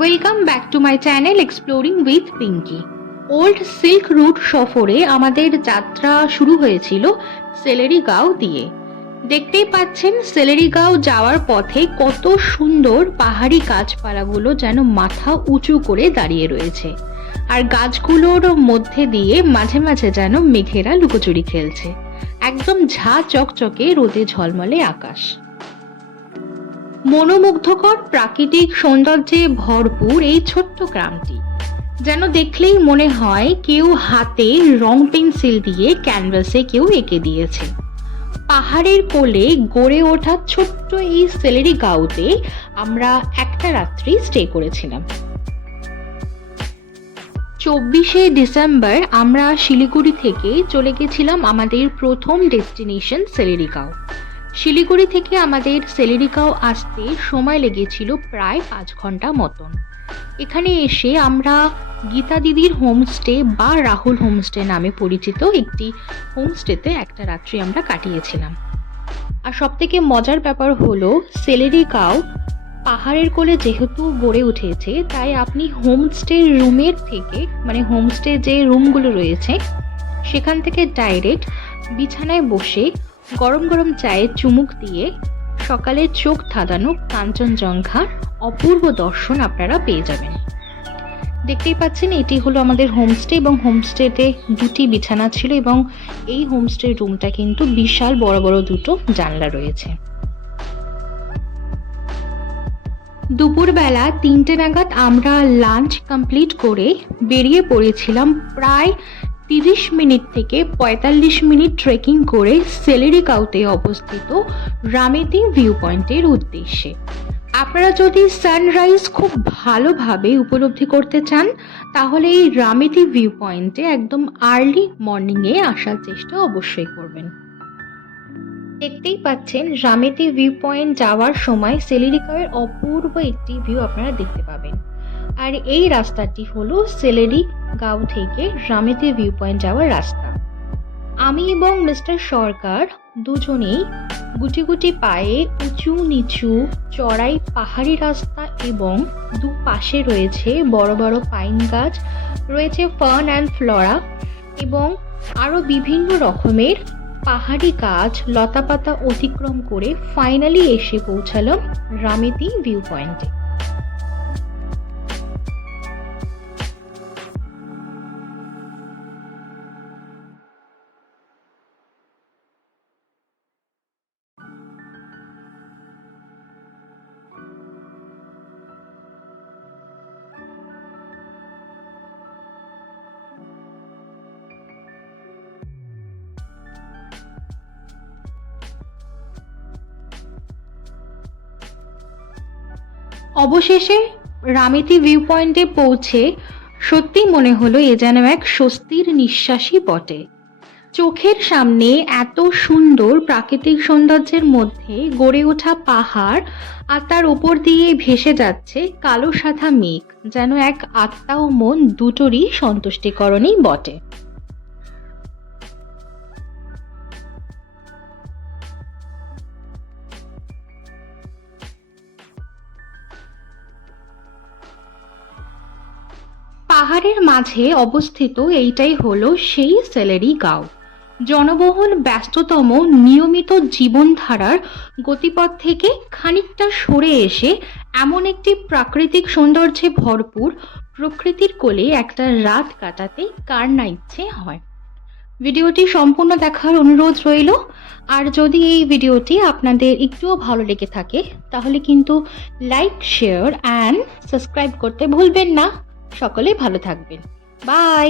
Welcome back to my channel exploring with Pinky. Old silk route সফরে আমাদের যাত্রা শুরু হয়েছিল সেলেরিগাঁও দিয়ে। দেখতেই পাচ্ছেন সেলেরিগাঁও যাওয়ার পথে কত সুন্দর পাহাড়ি গাছপালাগুলো যেন মাথা উঁচু করে দাঁড়িয়ে রয়েছে, আর গাছগুলোর মধ্যে দিয়ে মাঝে মাঝে যেন মেঘেরা লুকোচুরি খেলছে। একদম ঝা চকচকে রোদে ঝলমলে আকাশ, মনোমুগ্ধকর প্রাকৃতিক সৌন্দর্যে ভরপুর এই ছোট্ট গ্রামটি যেন দেখলেই মনে হয় কেউ হাতে রং পেন্সিল দিয়ে ক্যানভাসে কেউ এঁকে দিয়েছে। পাহাড়ের কোলে গড়ে ওঠা ছোট্ট এই সেলেরিগাঁওতে আমরা একটা রাত্রি স্টে করেছিলাম। 24শে ডিসেম্বর আমরা শিলিগুড়ি থেকে চলে গেছিলাম আমাদের প্রথম ডেস্টিনেশন সেলেরিগাঁও। শিলিগুড়ি থেকে আমাদের সেলেরিগাঁও আসতে সময় লেগেছিল প্রায় 5 ঘন্টা মতন। এখানে এসে আমরা গীতা দিদির হোমস্টে বা রাহুল হোমস্টে নামে পরিচিত একটি হোমস্টেতে একটা রাত্রি আমরা কাটিয়েছিলাম। আর সবথেকে মজার ব্যাপার হলো সেলেরিগাঁও পাহাড়ের কোলে যেহেতু গড়ে উঠেছে, তাই আপনি হোমস্টে রুমের থেকে হোমস্টে যে রুমগুলো রয়েছে সেখান থেকে ডাইরেক্ট বিছানায় বসে গরম গরম চায়ে চুমুক দিয়ে সকালে চোখ ধাঁধানো কাঞ্চনজঙ্ঘার অপূর্ব দর্শন আপনারা পেয়ে যাবেন। দেখতেই পাচ্ছেন এটি হলো আমাদের হোমস্টে, এবং হোমস্টেতে 2টি বিছানা ছিল, এবং এই হোমস্টে রুমটা কিন্তু বিশাল বড় বড় 2টো জানলা রয়েছে। দুপুরবেলা 3টে নাগাদ আমরা লাঞ্চ কমপ্লিট করে বেরিয়ে পড়েছিলাম প্রায় 30 মিনিট থেকে 45 মিনিট ট্রেকিং করে সেলেরিগাঁওতে অবস্থিত রামেতি ভিউ পয়েন্টের উদ্দেশ্যে। আপনারা যদি সানরাইজ খুব ভালোভাবে উপলব্ধি করতে চান তাহলে এই রামেতি ভিউ পয়েন্টে একদম আর্লি মর্নিংয়ে আসার চেষ্টা অবশ্যই করবেন। দেখতেই পাচ্ছেন রামেতি ভিউ পয়েন্ট যাওয়ার সময় সেলেরিগাঁওয়ের অপূর্ব একটি ভিউ আপনারা দেখতে পাবেন। আর এই রাস্তাটি হলো সেলেরিগাঁও থেকে রামেতি ভিউ পয়েন্ট যাওয়ার রাস্তা। আমি এবং মিস্টার সরকার দুজনেই গুটি গুটি পায়ে উঁচু নিচু চড়াই পাহাড়ি রাস্তা, এবং দুপাশে রয়েছে বড় বড় পাইন গাছ, রয়েছে ফার্ন অ্যান্ড ফ্লোরা, এবং আরও বিভিন্ন রকমের পাহাড়ি গাছ লতাপাতা অতিক্রম করে ফাইনালি এসে পৌঁছালাম রামেতি ভিউ পয়েন্টে। অবশেষে রামেতি ভিউ পয়েন্টে পৌঁছে সত্যি মনে হলো এ যেন এক স্বস্তির নিঃশ্বাসই বটে। চোখের সামনে এত সুন্দর প্রাকৃতিক সৌন্দর্যের মধ্যে গড়ে ওঠা পাহাড়, আর তার উপর দিয়ে ভেসে যাচ্ছে কালো সাদা মেঘ, যেন এক আত্মা ও মন দুটোরই সন্তুষ্টিকরণই বটে। পাহাড়ের মাঝে অবস্থিত এইটাই হলো সেই সেলেরিগাঁও। জনবহুল ব্যস্ততম নিয়মিত জীবনধারার গতিপথ থেকে খানিকটা সরে এসে এমন একটি প্রাকৃতিক সৌন্দর্যে ভরপুর প্রকৃতির কোলে একটা রাত কাটাতে কার না ইচ্ছে হয়। ভিডিওটি সম্পূর্ণ দেখার অনুরোধ রইল। আর যদি এই ভিডিওটি আপনাদের একটুও ভালো লেগে থাকে তাহলে কিন্তু লাইক, শেয়ার অ্যান্ড সাবস্ক্রাইব করতে ভুলবেন না। সকলে ভালো থাকবেন। বাই।